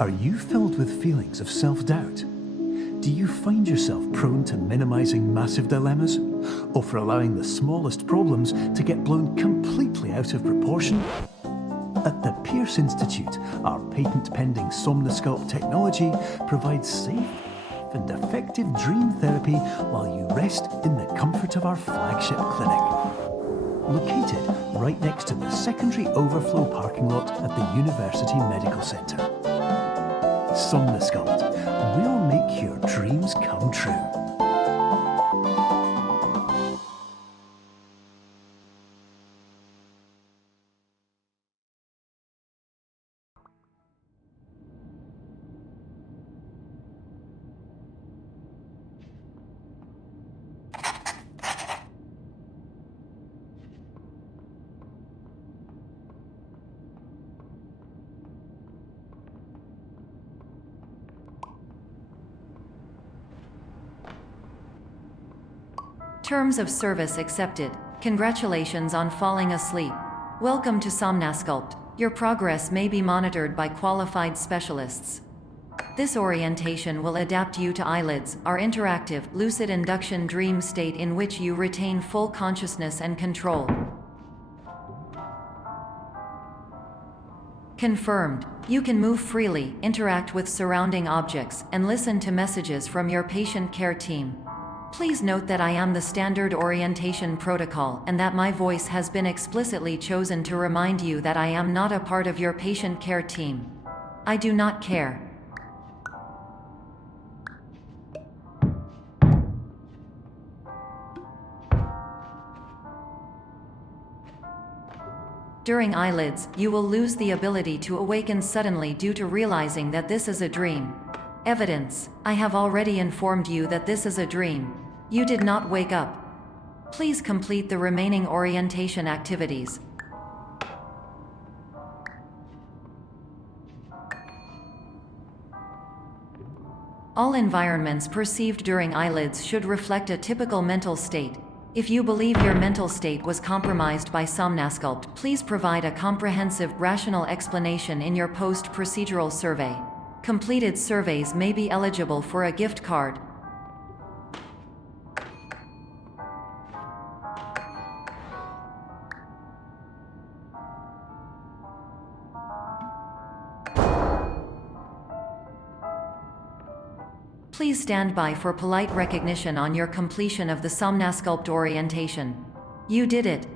Are you filled with feelings of self-doubt? Do you find yourself prone to minimizing massive dilemmas, or for allowing the smallest problems to get blown completely out of proportion? At the Pierce Institute, our patent-pending Somnosculpt technology provides safe and effective dream therapy while you rest in the comfort of our flagship clinic. Located right next to the secondary overflow parking lot at the University Medical Center. Somnosculpt, we'll make your dreams come true. Terms of service accepted. Congratulations on falling asleep. Welcome to Somnosculpt. Your progress may be monitored by qualified specialists. This orientation will adapt you to eyelids, our interactive, lucid induction dream state in which you retain full consciousness and control. Confirmed. You can move freely, interact with surrounding objects, and listen to messages from your patient care team. Please note that I am the standard orientation protocol and that my voice has been explicitly chosen to remind you that I am not a part of your patient care team. I do not care. During eyelids, you will lose the ability to awaken suddenly due to realizing that this is a dream. Evidence: I have already informed you that this is a dream. You did not wake up. Please complete the remaining orientation activities. All environments perceived during eyelids should reflect a typical mental state. If you believe your mental state was compromised by Somnosculpt, please provide a comprehensive, rational explanation in your post-procedural survey. Completed surveys may be eligible for a gift card. Please stand by for polite recognition on your completion of the Somnosculpt orientation. You did it.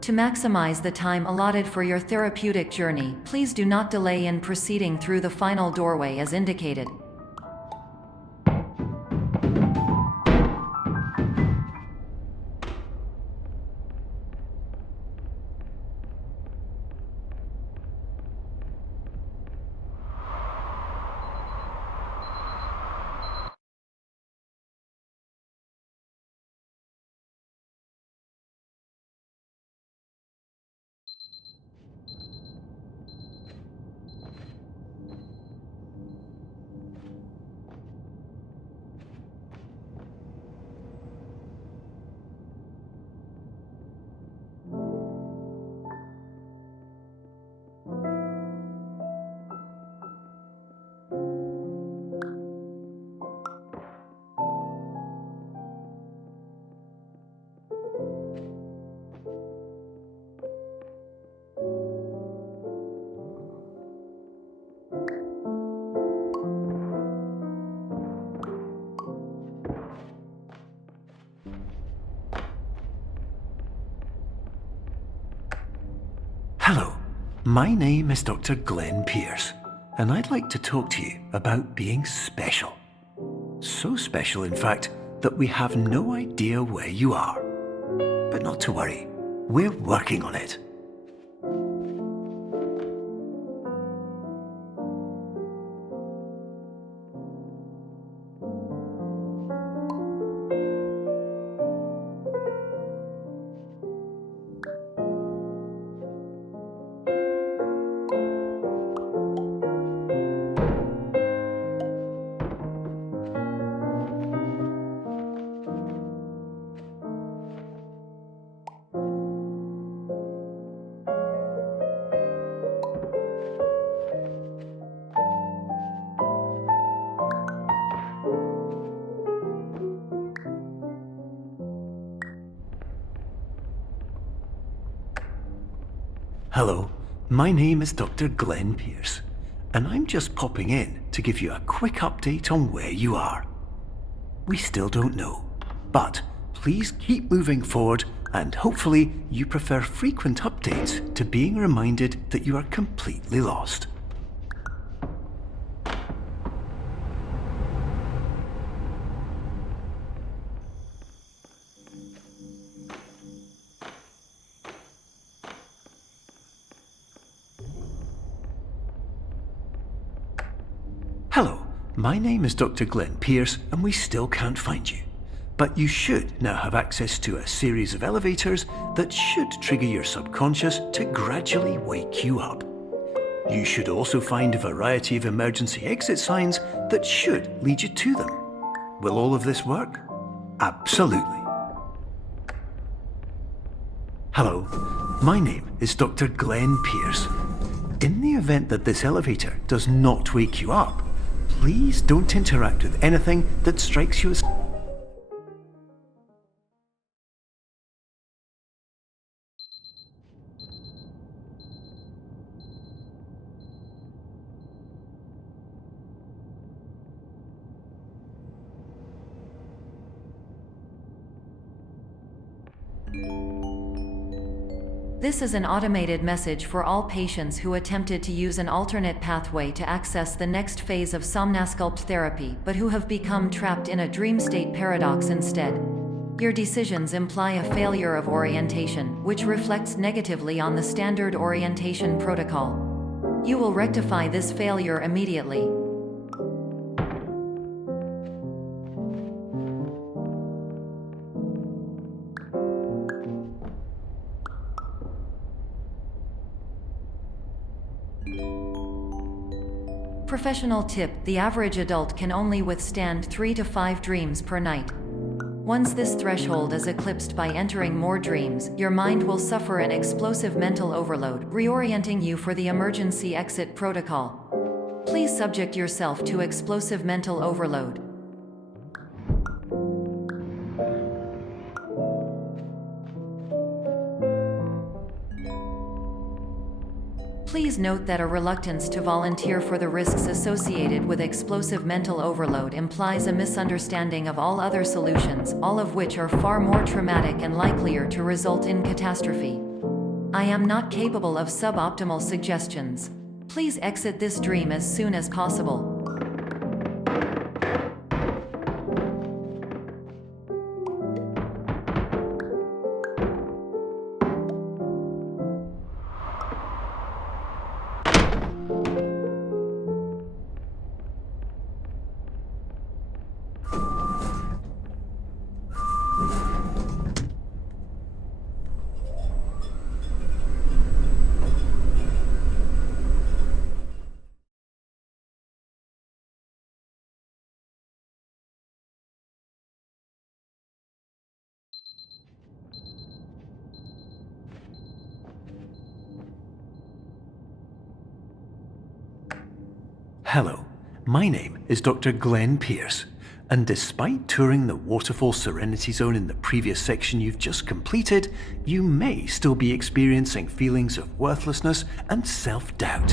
To maximize the time allotted for your therapeutic journey, please do not delay in proceeding through the final doorway as indicated. Hello, my name is Dr. Glenn Pierce, and I'd like to talk to you about being special. So special, in fact, that we have no idea where you are. But not to worry, we're working on it. Hello, my name is Dr. Glenn Pierce, and I'm just popping in to give you a quick update on where you are. We still don't know, but please keep moving forward, and hopefully you prefer frequent updates to being reminded that you are completely lost. Hello, my name is Dr. Glenn Pierce, and we still can't find you. But you should now have access to a series of elevators that should trigger your subconscious to gradually wake you up. You should also find a variety of emergency exit signs that should lead you to them. Will all of this work? Absolutely. Hello, my name is Dr. Glenn Pierce. In the event that this elevator does not wake you up, please don't interact with anything that strikes you as... This is an automated message for all patients who attempted to use an alternate pathway to access the next phase of Somnosculpt therapy but who have become trapped in a dream state paradox instead. Your decisions imply a failure of orientation, which reflects negatively on the standard orientation protocol. You will rectify this failure immediately. Professional tip: the average adult can only withstand 3 to 5 dreams per night. Once this threshold is eclipsed by entering more dreams, your mind will suffer an explosive mental overload, reorienting you for the emergency exit protocol. Please subject yourself to explosive mental overload. Please note that a reluctance to volunteer for the risks associated with explosive mental overload implies a misunderstanding of all other solutions, all of which are far more traumatic and likelier to result in catastrophe. I am not capable of suboptimal suggestions. Please exit this dream as soon as possible. Hello, my name is Dr. Glenn Pierce, and despite touring the Waterfall Serenity Zone in the previous section you've just completed, you may still be experiencing feelings of worthlessness and self-doubt.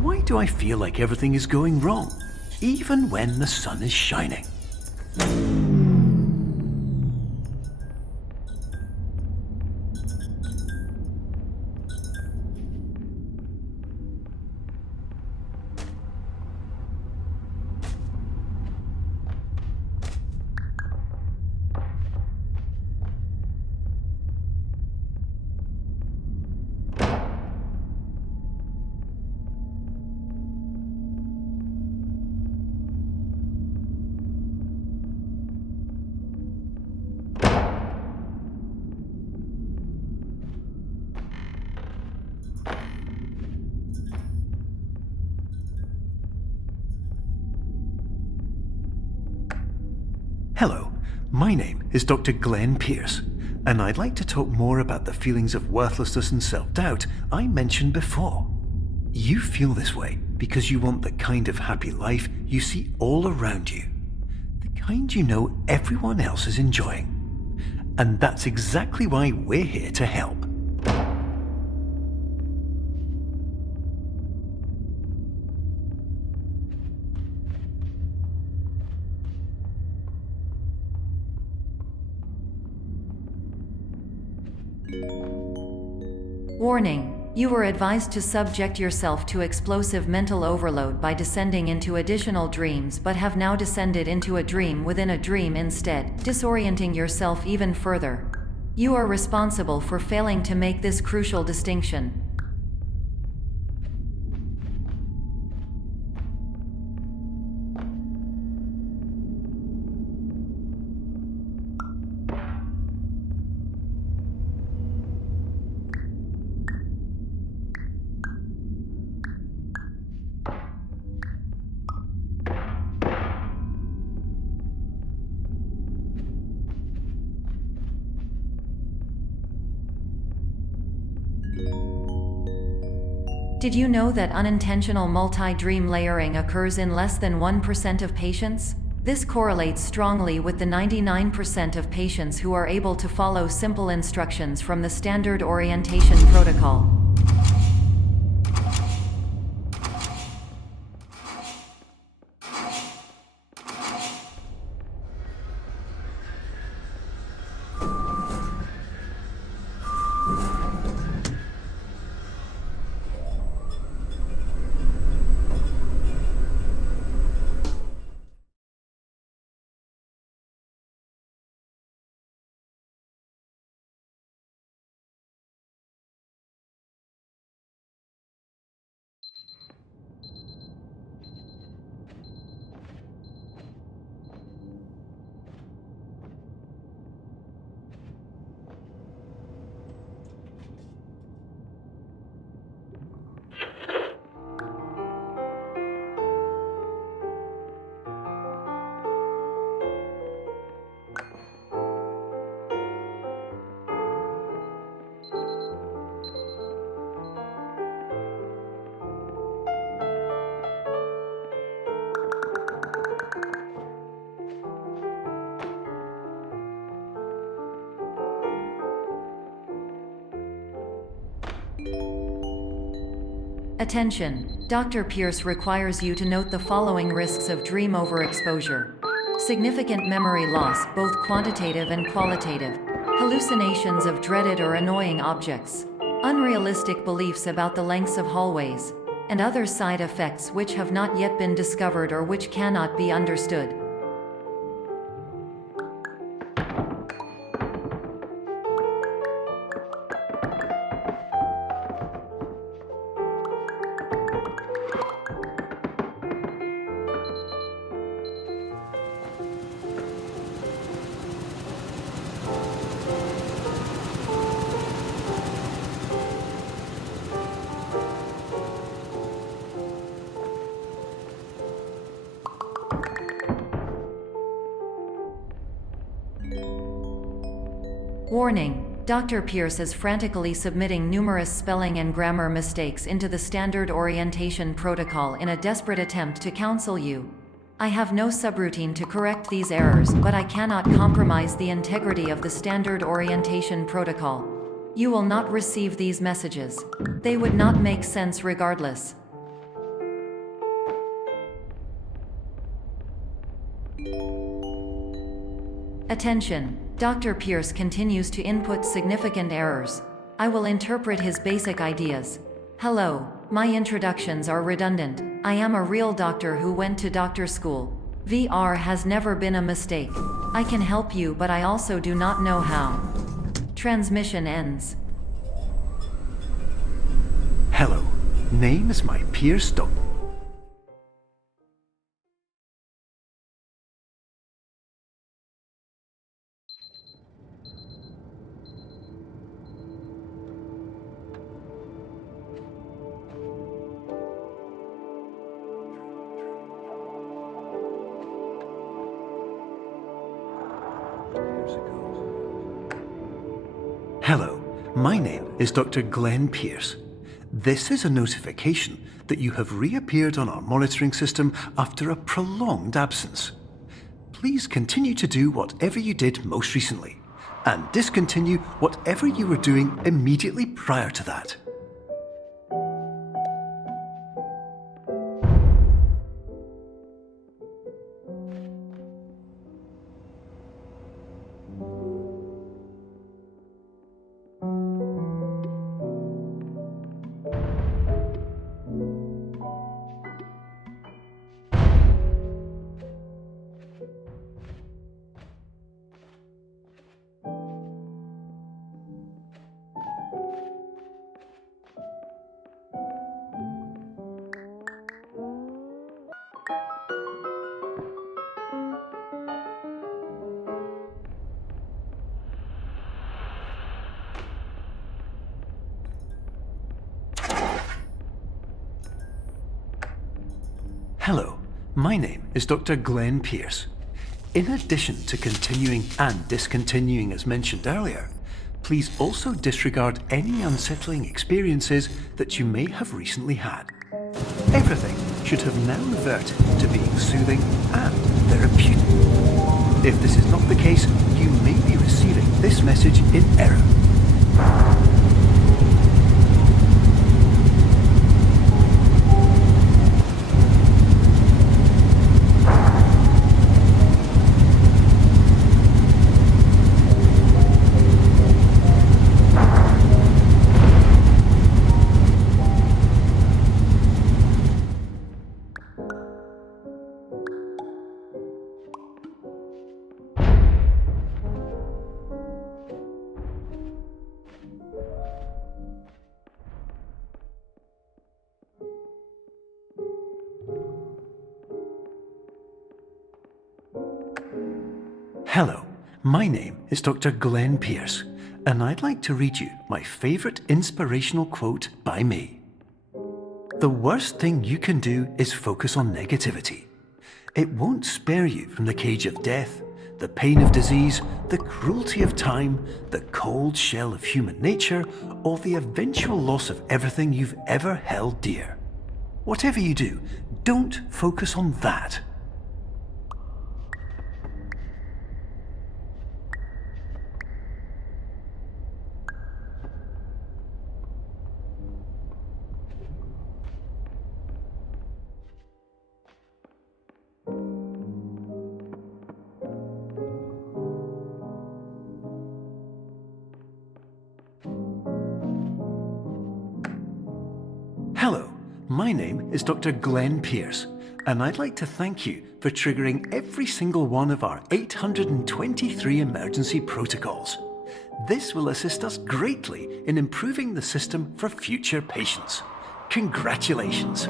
Why do I feel like everything is going wrong, even when the sun is shining? Hello, my name is Dr. Glenn Pierce, and I'd like to talk more about the feelings of worthlessness and self-doubt I mentioned before. You feel this way because you want the kind of happy life you see all around you, the kind you know everyone else is enjoying. And that's exactly why we're here to help. Warning. You were advised to subject yourself to explosive mental overload by descending into additional dreams but have now descended into a dream within a dream instead, disorienting yourself even further. You are responsible for failing to make this crucial distinction. Did you know that unintentional multi-dream layering occurs in less than 1% of patients? This correlates strongly with the 99% of patients who are able to follow simple instructions from the standard orientation protocol. Attention! Dr. Pierce requires you to note the following risks of dream overexposure. Significant memory loss, both quantitative and qualitative. Hallucinations of dreaded or annoying objects. Unrealistic beliefs about the lengths of hallways. And other side effects which have not yet been discovered or which cannot be understood. Warning: Dr. Pierce is frantically submitting numerous spelling and grammar mistakes into the standard orientation protocol in a desperate attempt to counsel you. I have no subroutine to correct these errors, but I cannot compromise the integrity of the standard orientation protocol. You will not receive these messages. They would not make sense regardless. Attention! Dr. Pierce continues to input significant errors. I will interpret his basic ideas. Hello, my introductions are redundant. I am a real doctor who went to doctor school. VR has never been a mistake. I can help you, but I also do not know how. Transmission ends. Hello, name is my Pierce Doc. Hello, my name is Dr. Glenn Pierce. This is a notification that you have reappeared on our monitoring system after a prolonged absence. Please continue to do whatever you did most recently, and discontinue whatever you were doing immediately prior to that. Hello, my name is Dr. Glenn Pierce. In addition to continuing and discontinuing as mentioned earlier, please also disregard any unsettling experiences that you may have recently had. Everything should have now reverted to being soothing and therapeutic. If this is not the case, you may be receiving this message in error. Hello, my name is Dr. Glenn Pierce, and I'd like to read you my favourite inspirational quote by me. The worst thing you can do is focus on negativity. It won't spare you from the cage of death, the pain of disease, the cruelty of time, the cold shell of human nature, or the eventual loss of everything you've ever held dear. Whatever you do, don't focus on that. Hello, my name is Dr. Glenn Pierce, and I'd like to thank you for triggering every single one of our 823 emergency protocols. This will assist us greatly in improving the system for future patients. Congratulations!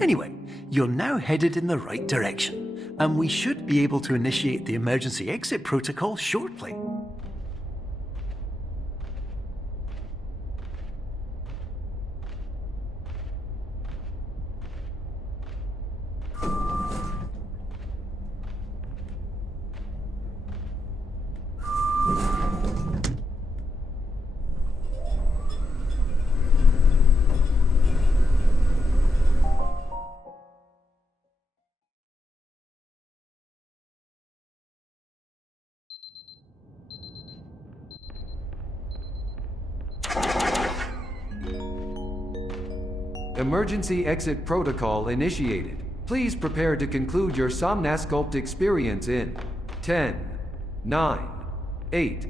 Anyway, you're now headed in the right direction, and we should be able to initiate the emergency exit protocol shortly. Emergency exit protocol initiated. Please prepare to conclude your Somnos experience in 10, 9, 8.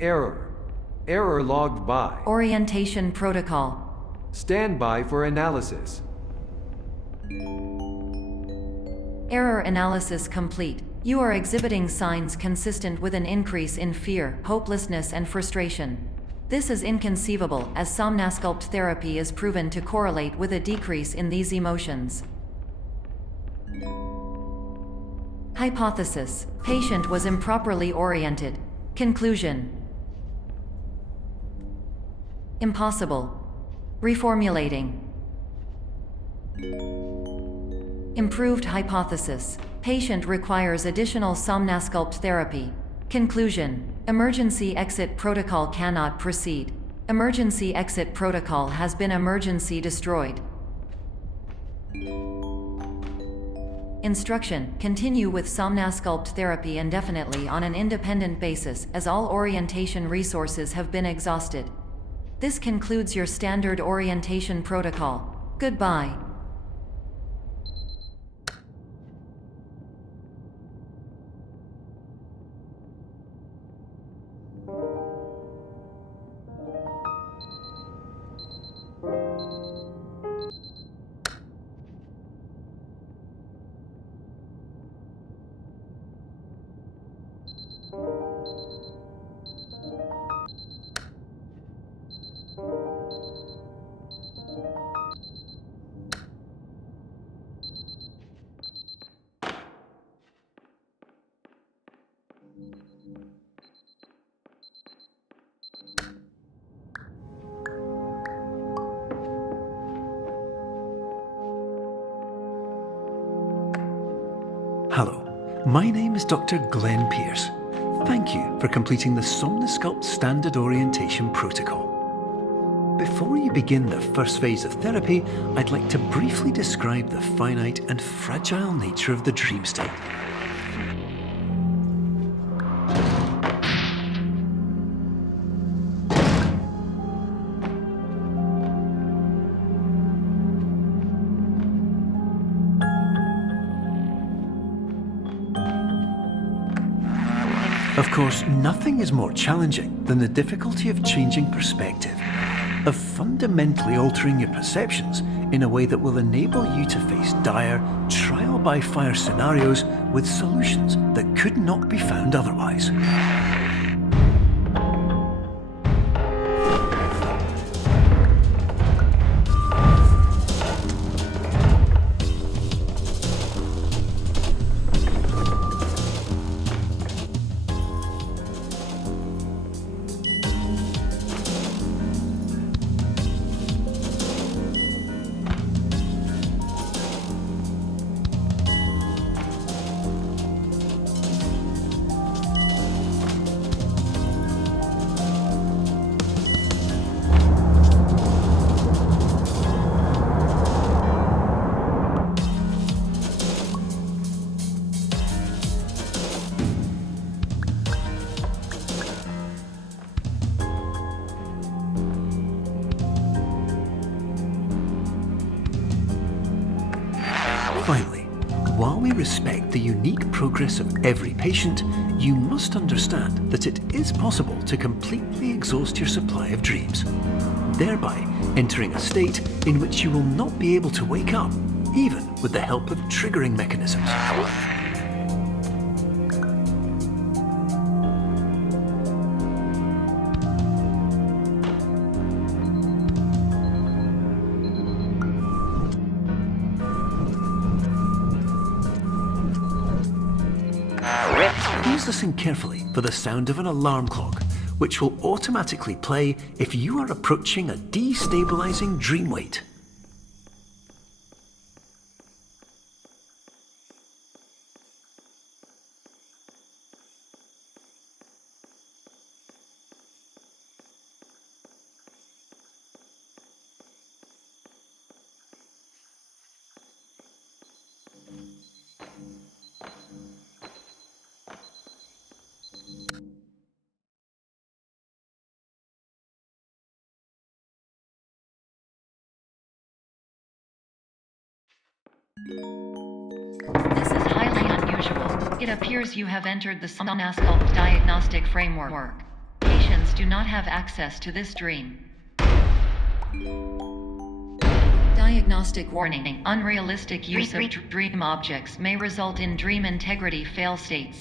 Error. Error logged by. Orientation protocol. Stand by for analysis. Error analysis complete. You are exhibiting signs consistent with an increase in fear, hopelessness, and frustration. This is inconceivable, as Somnosculpt therapy is proven to correlate with a decrease in these emotions. Hypothesis: patient was improperly oriented. Conclusion: impossible. Reformulating. Improved hypothesis: patient requires additional Somnosculpt therapy. Conclusion: emergency exit protocol cannot proceed. Emergency exit protocol has been emergency destroyed. Instruction: continue with Somnosculpt therapy indefinitely on an independent basis, as all orientation resources have been exhausted. This concludes your standard orientation protocol. Goodbye. Hello, my name is Dr. Glenn Pierce. Thank you for completing the Somnosculpt Standard Orientation Protocol. Before you begin the first phase of therapy, I'd like to briefly describe the finite and fragile nature of the dream state. Of course, nothing is more challenging than the difficulty of changing perspective, of fundamentally altering your perceptions in a way that will enable you to face dire, trial-by-fire scenarios with solutions that could not be found otherwise. Finally, while we respect the unique progress of every patient, you must understand that it is possible to completely exhaust your supply of dreams, thereby entering a state in which you will not be able to wake up, even with the help of triggering mechanisms. Listen carefully for the sound of an alarm clock, which will automatically play if you are approaching a destabilizing dream weight. This is highly unusual. It appears you have entered the Somnosculpt diagnostic framework. Patients do not have access to this dream. Diagnostic warning. Unrealistic use of dream objects may result in dream integrity fail states.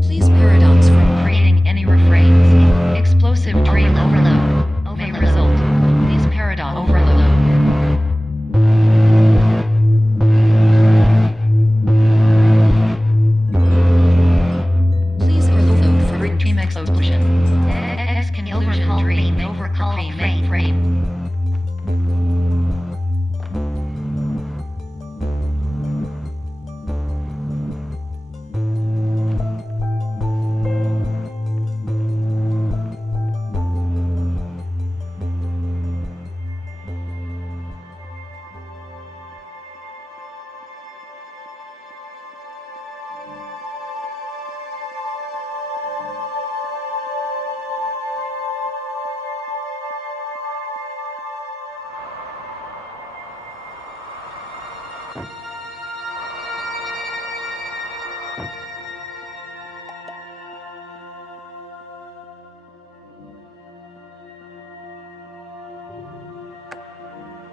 Please paradox from creating any refrains. Explosive dream overload may result. Please paradox overload. Please overload for dream explosion. Exclusion dream overcall frame.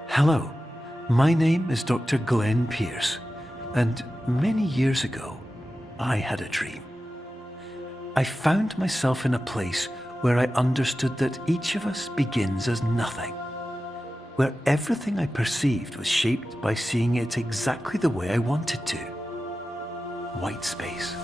Hello, my name is Dr. Glenn Pierce, and many years ago, I had a dream. I found myself in a place where I understood that each of us begins as nothing, where everything I perceived was shaped by seeing it exactly the way I wanted to. White space.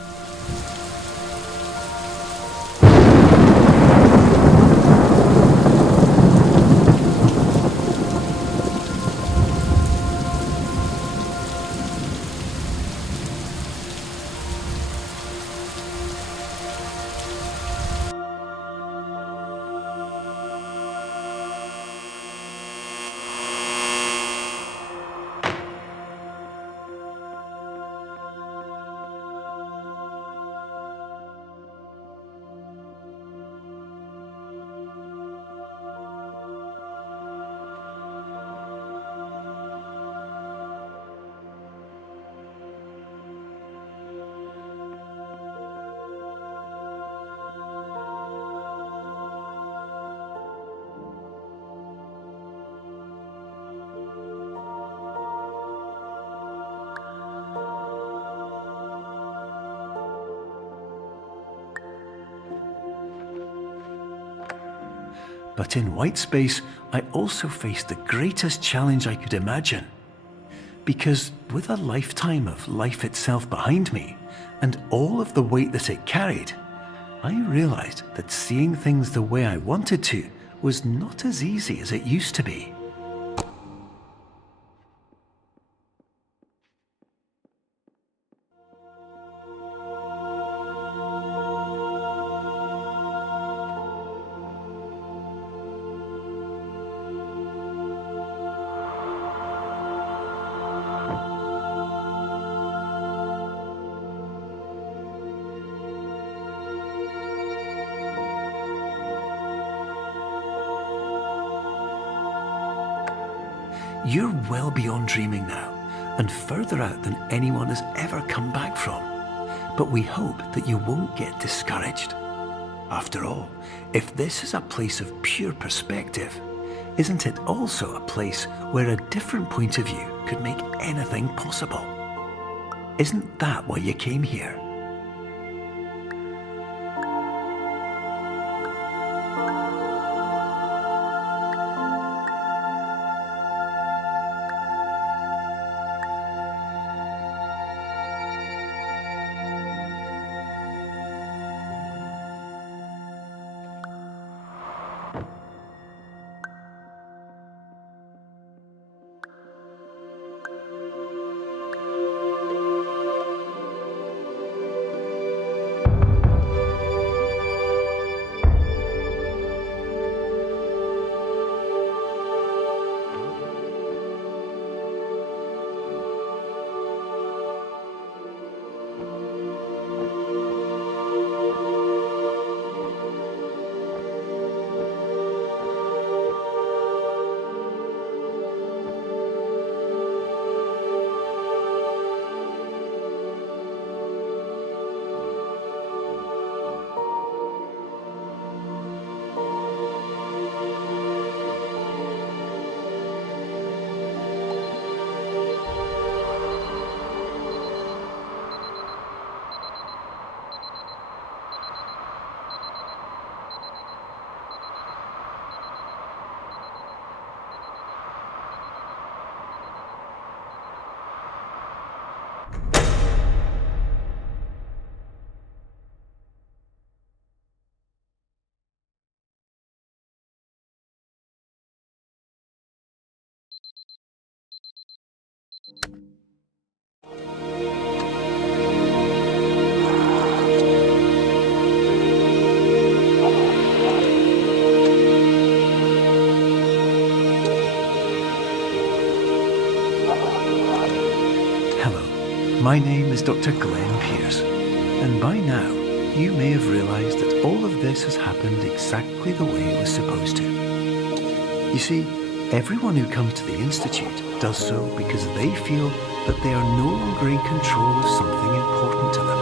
But in white space, I also faced the greatest challenge I could imagine. Because with a lifetime of life itself behind me, and all of the weight that it carried, I realized that seeing things the way I wanted to was not as easy as it used to be. You're well beyond dreaming now, and further out than anyone has ever come back from. But we hope that you won't get discouraged. After all, if this is a place of pure perspective, isn't it also a place where a different point of view could make anything possible? Isn't that why you came here? My name is Dr. Glenn Pierce, and by now you may have realised that all of this has happened exactly the way it was supposed to. You see, everyone who comes to the Institute does so because they feel that they are no longer in control of something important to them.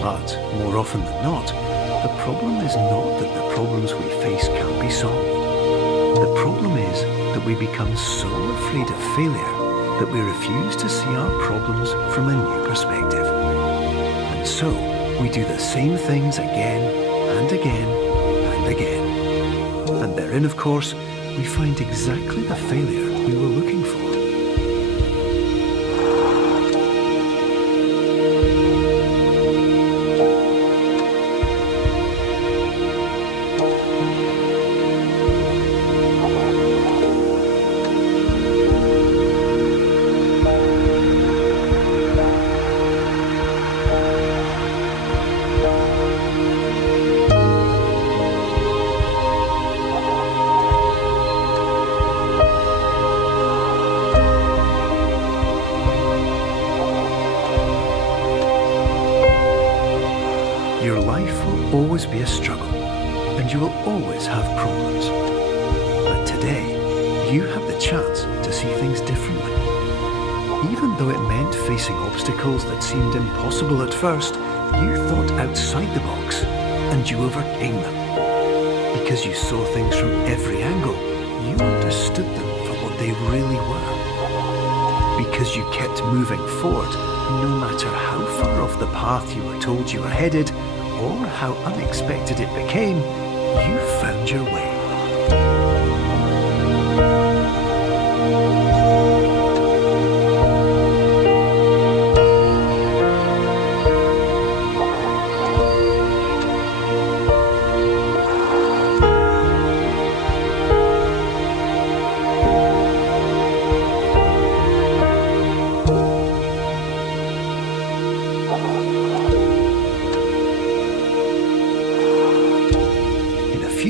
But more often than not, the problem is not that the problems we face can't be solved. The problem is that we become so afraid of failure that we refuse to see our problems from a new perspective. And so, we do the same things again and again and again. And therein, of course, we find exactly the failure we were looking for. Your life will always be a struggle, and you will always have problems. But today, you have the chance to see things differently. Even though it meant facing obstacles that seemed impossible at first, you thought outside the box, and you overcame them. Because you saw things from every angle, you understood them for what they really were. because you kept moving forward, no matter how far off the path you were told you were headed, or how unexpected it became, you found your way.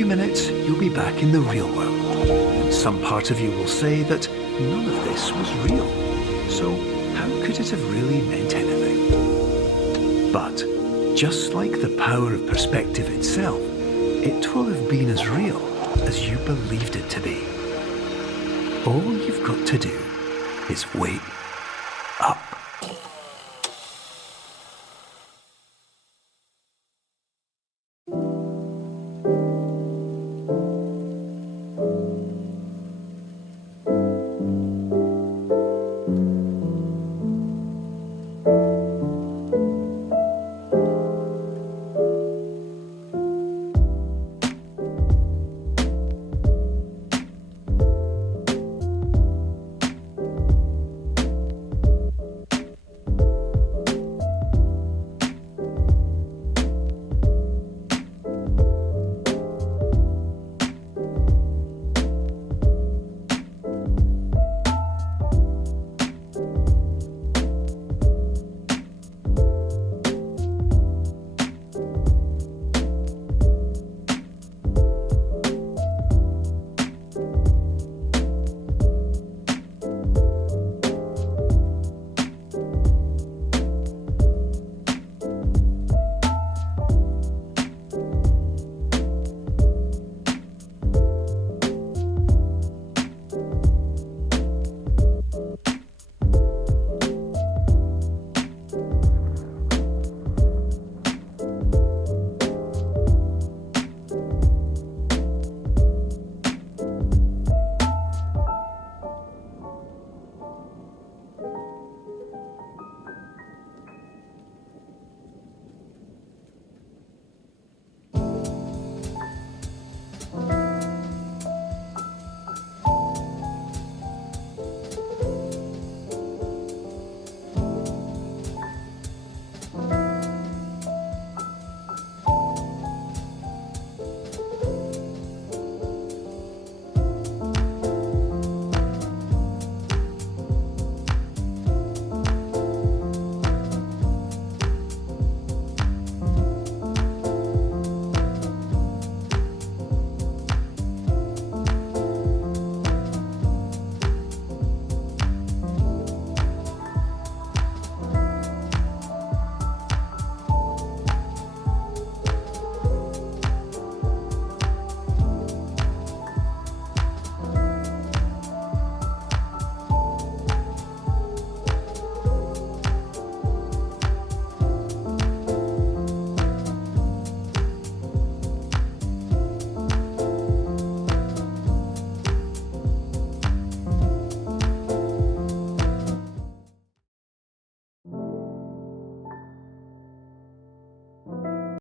Minutes, you'll be back in the real world, and some part of you will say that none of this was real, so how could it have really meant anything? But just like the power of perspective itself, it will have been as real as you believed it to be. All you've got to do is wait up.